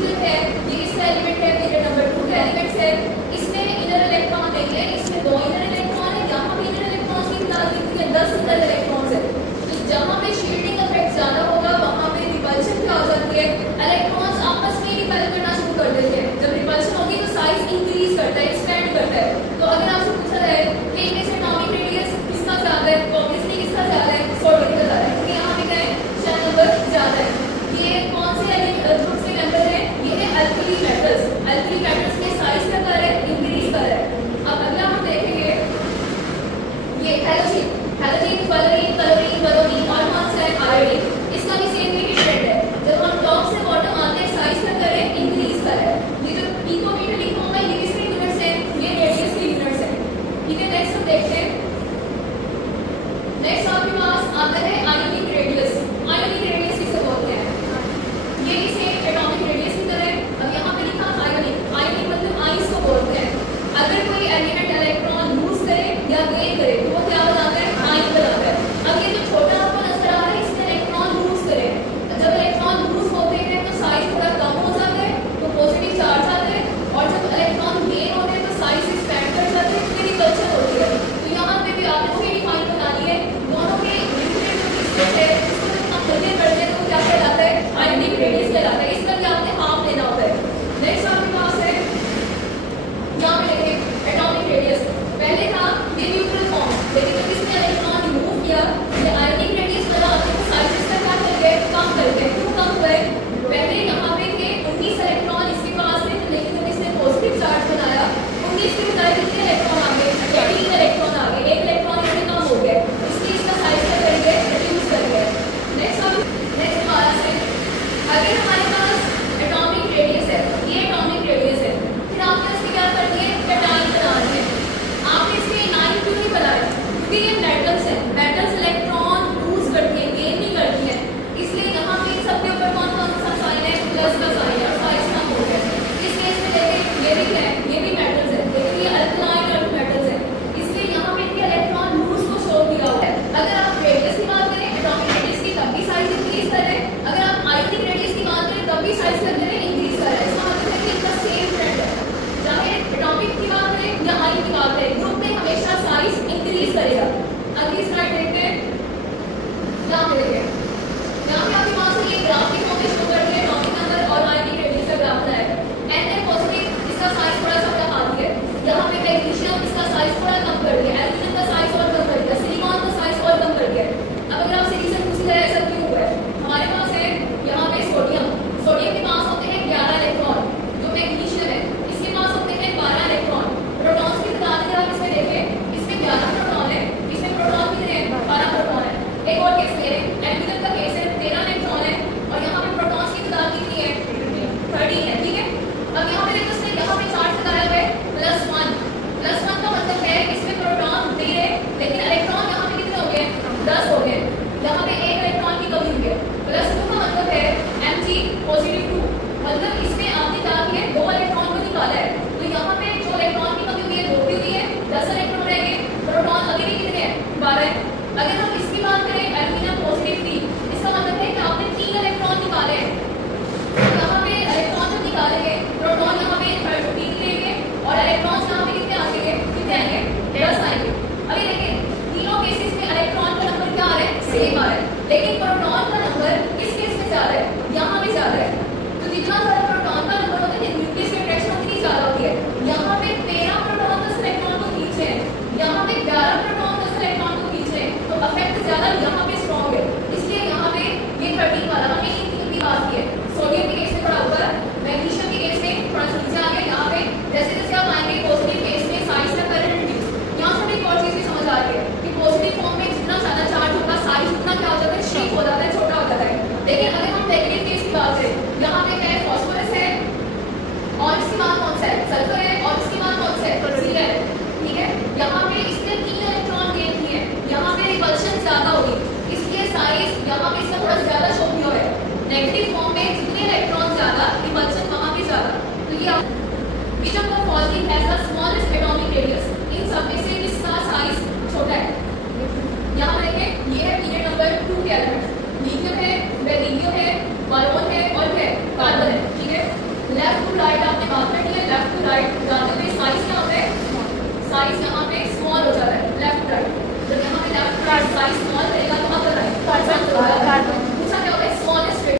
जो है ये इसका एलिमेंट है, पीरियड नंबर 2 का एलिमेंट है। इसमें इनर इलेक्ट्रॉन नहीं है, इसमें 2 इनर इलेक्ट्रॉन है। यहाँ पे इनर इलेक्ट्रॉन्स की तादाद कितनी है? 10 इनर इलेक्ट्रॉन्स है। तो जहाँ पे शील्डिंग इफेक्ट ज्यादा होगा वहाँ पे रिपल्शन क्या हो जाती है? इलेक्ट्रॉन्स आपस में रिपेल करना शुरू कर देते हैं। जब रिपल्शन होगी तो साइज इंक्रीज करता है, एक्सपेंड करता है। तो अगर आपसे पूछा जाए कि इनमें से एटॉमिक रेडियस किसका ज्यादा है, तो ऑब्वियसली किसका ज्यादा है? सोडियम का ज्यादा है, क्योंकि यहाँ पे क्या है? शेल नंबर ज्यादा है। ये कौन से ग्रुप के मेंबर है? ये है अल्कली मेटल्स। अल्कली मेटल्स में साइज क्या कर रहा है? इंक्रीज कर रहा है। अब अगला हम देखेंगे ये halogen. Halogen fluorine, chlorine, bromine और कौन सा है? आयोडीन। इसका भी सेम यही ट्रेंड है। जब हम टॉप से बॉटम आते हैं साइज क्या कर रहे हैं? इंक्रीज कर रहा है। ये जो पिकोमीटर लिखा होगा ये किसके यूनिट्स है? ये रेडियस के यूनिट्स है। ठीक है, नेक्स्ट हम देखते हैं। नेक्स्ट आपके पास आता है आयोनिक रेडियस। आयोनिक रेडियस किसे बोलते हैं? ये इसे एटॉमिक रेडियस की तरह है। अब यहाँ पे लिखा आयोनिक। आयोनिक मतलब आइंस को बोलते हैं। अगर कोई एलिमेंट इलेक्ट्रॉन लूज करे या गेन करे तो वो क्या बनाता है? आयन बनाता है। अब ये जो छोटा आपको नजर आ रहा है इसमें इलेक्ट्रॉन लूज करे। जब इलेक्ट्रॉन लूज होते हैं तो साइज थोड़ा कम हो जाता है, तो पॉजिटिव चार्ज आते हैं। और जब इलेक्ट्रॉन गेन होते हैं तो साइज एक्सपेंड कर जाते हैं, क्योंकि रिपल्शन होती है। तो यहाँ पे भी आपको ये डिफाइन बनानी है दोनों के न्यूक्लियर जो डिस्टेंस है उसको जब हम मल्टीप्लाई करते हैं तो क्या कहलाता है? आयोनिक रेडियस कहलाता है। इसका भी आपने हाफ लेना होता है। नेक्स्ट आपके पास है यहाँ पे देखिए एटॉमिक रेडियस। पहले था ये न्यूट्रल फॉर्म, लेकिन जब इसने इलेक्ट्रॉन रिमूव किया ये आयोनिक रेडियस बना, तो साइजेस का क्या कर गए? कम कर गए। क्यों कम हुए? पहले यहाँ पे थे 19 इलेक्ट्रॉन इसके पास थे, लेकिन जब इसने पॉजिटिव चार्ज बनाया 19 के बजाय कितने इलेक्ट्रॉन आ गए? 18 इलेक्ट्रॉन आ गए। 1 इलेक्ट्रॉन इसमें कम हो गया, इसलिए इसका साइज क्या करेंगे? रिड्यूस कर गए। नेक्स्ट हमारा है अगर हमारे पास एटॉमिक रेडियस है, ये एटॉमिक रेडियस है, फिर आपने इसकी क्या करनी है? कैटायन बनानी है। आपने इसके आयन क्यों नहीं बनाए? क्योंकि ये मेटल्स हैं। मेटल्स इलेक्ट्रॉन लूज करती है, गेन नहीं करती है। इसलिए यहाँ पे सबके ऊपर कौन कौन सा साइन है? प्लस का साइन है, साइज कम हो गया। इस केस में देखें ये भी है